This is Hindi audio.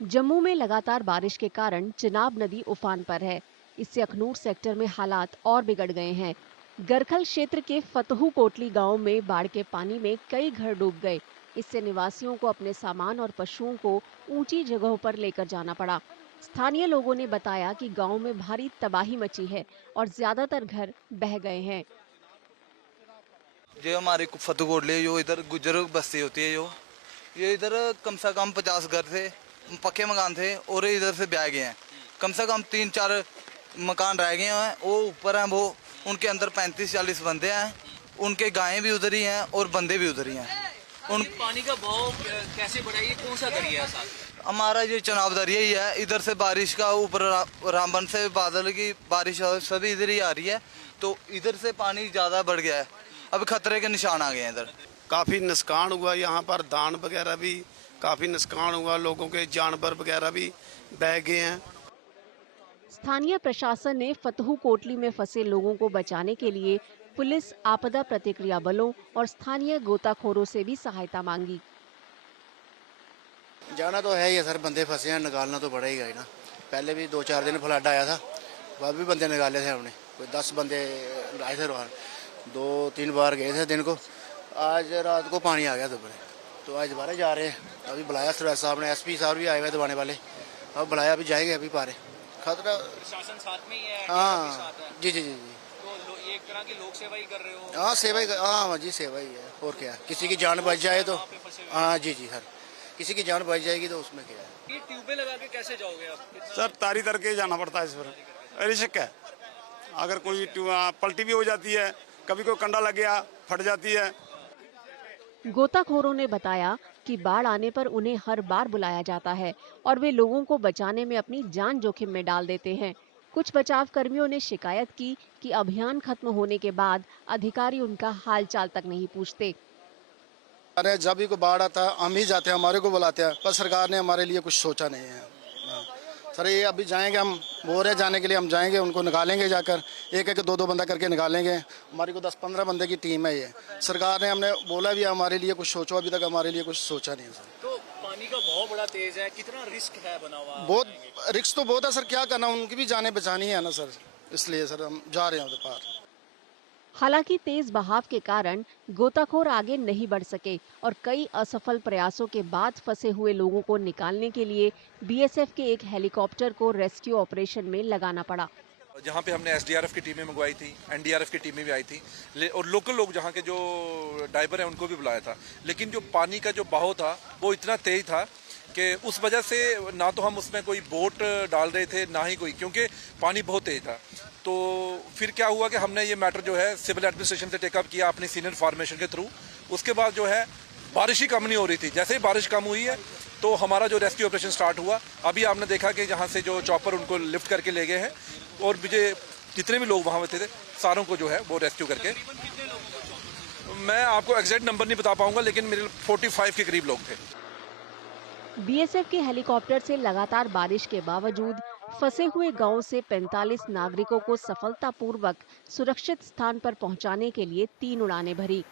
जम्मू में लगातार बारिश के कारण चिनाब नदी उफान पर है। इससे अखनूर सेक्टर में हालात और बिगड़ गए हैं। गरखल क्षेत्र के फतहू कोटली गांव में बाढ़ के पानी में कई घर डूब गए। इससे निवासियों को अपने सामान और पशुओं को ऊंची जगहों पर लेकर जाना पड़ा। स्थानीय लोगों ने बताया कि गांव में भारी तबाही मची है और ज्यादातर घर बह गए हैं। जो हमारे फतहू कोटली जो इधर गुजर बस्ती होती है, जो ये इधर कम से कम 50 घर थे, पक्के मकान थे और इधर से ब्याह गए हैं। कम से कम 3-4 मकान रह गए हैं, वो ऊपर हैं, वो उनके अंदर 35-40 बंदे हैं। उनके गायें भी उधर ही हैं और बंदे भी उधर ही हैं। उन पानी का बहाव कैसे बढ़ा, ये कौन सा दरिया है? हमारा ये चनाब दरिया ही है। इधर से बारिश का ऊपर रामबन से बादल की बारिश सभी इधर ही आ रही है, तो इधर से पानी ज़्यादा बढ़ गया है। अब खतरे के निशान आ गए हैं। इधर काफ़ी नुकसान हुआ, यहाँ पर धान वगैरह भी काफ़ी नुकसान हुआ, लोगों के जानवर वगैरह भी बह गए हैं। स्थानीय प्रशासन ने फतहू कोटली में फंसे लोगों को बचाने के लिए पुलिस, आपदा प्रतिक्रिया बलों और स्थानीय गोताखोरों से भी सहायता मांगी। जाना तो है ही है सर, बंदे फंसे हैं, निकालना तो पड़ेगा ही ना। पहले भी 2-4 दिन फ्लड आया था, वह भी बंदे निकाले थे हमने। कोई 10 बंदे आए थे, 2-3 बार गए थे दिन को। आज रात को पानी आ गया दोबारा, तो आज दोबारा जा रहे हैं। अभी बुलाया सुरेश साहब ने, SP साहब भी आए हुए दबाने वाले, अब बुलाया, अभी जाएंगे। अभी पारे खतरा प्रशासन साथ में ही है? हाँ जी जी जी जी। तो एक तरह की लोक सेवा ही कर रहे हो? हाँ सेवा ही, हाँ जी सेवा ही है, और क्या। किसी की जान बच जाए तो हाँ जी जी सर, किसी की जान बच जाएगी तो उसमें क्या है। ये ट्यूबें लगा के कैसे जाओगे आप? सर तारी तर के जाना पड़ता है इस पर, रिस्क है। अगर कोई पलटी भी हो जाती है, कभी कोई कंडा लग गया, फट जाती है। गोताखोरों ने बताया कि बाढ़ आने पर उन्हें हर बार बुलाया जाता है और वे लोगों को बचाने में अपनी जान जोखिम में डाल देते हैं। कुछ बचाव कर्मियों ने शिकायत की कि अभियान खत्म होने के बाद अधिकारी उनका हालचाल तक नहीं पूछते। अरे जब भी कोई बाढ़ आता है हम ही जाते हैं, हमारे को बुलाते हैं, पर सरकार ने हमारे लिए कुछ सोचा नहीं है। सर ये अभी जाएंगे, हम बोल रहे जाने के लिए, हम जाएंगे, उनको निकालेंगे जाकर, 1-2 बंदा करके निकालेंगे। हमारी को 10-15 बंदे की टीम है ये। सरकार ने, हमने बोला भी हमारे लिए कुछ सोचो, अभी तक हमारे लिए कुछ सोचा नहीं है सर। तो पानी का बहाव बड़ा तेज है, कितना रिस्क है बना हुआ? बहुत रिस्क तो बहुत है सर, क्या करना, उनकी भी जानें बचानी है ना सर, इसलिए सर हम जा रहे हैं उधर पार। हालांकि तेज बहाव के कारण गोताखोर आगे नहीं बढ़ सके और कई असफल प्रयासों के बाद फंसे हुए लोगों को निकालने के लिए BSF के एक हेलीकॉप्टर को रेस्क्यू ऑपरेशन में लगाना पड़ा। जहाँ पे हमने SDRF की टीमें मंगवाई थी, NDRF की टीमें भी आई थी और लोकल लोग जहाँ के जो ड्राइवर हैं उनको भी बुलाया था। लेकिन जो पानी का जो बहाव था वो इतना तेज था कि उस वजह से ना तो हम उसमें कोई बोट डाल रहे थे, ना ही कोई, क्योंकि पानी बहुत तेज था। तो फिर क्या हुआ कि हमने ये मैटर जो है सिविल एडमिनिस्ट्रेशन से टेकअप किया अपनी सीनियर फॉर्मेशन के थ्रू। उसके बाद जो है बारिश ही कम नहीं हो रही थी। जैसे ही बारिश कम हुई है तो हमारा जो रेस्क्यू ऑपरेशन स्टार्ट हुआ। अभी आपने देखा कि जहाँ से जो चॉपर उनको लिफ्ट करके ले गए हैं और मुझे जितने भी लोग वहाँ थे सारों को जो है वो रेस्क्यू करके, मैं आपको एग्जैक्ट नंबर नहीं बता पाऊंगा, लेकिन मेरे 45 के करीब लोग थे। BSF के हेलीकॉप्टर से लगातार बारिश के बावजूद फंसे हुए गांव से 45 नागरिकों को सफलतापूर्वक सुरक्षित स्थान पर पहुंचाने के लिए 3 उड़ानें भरी।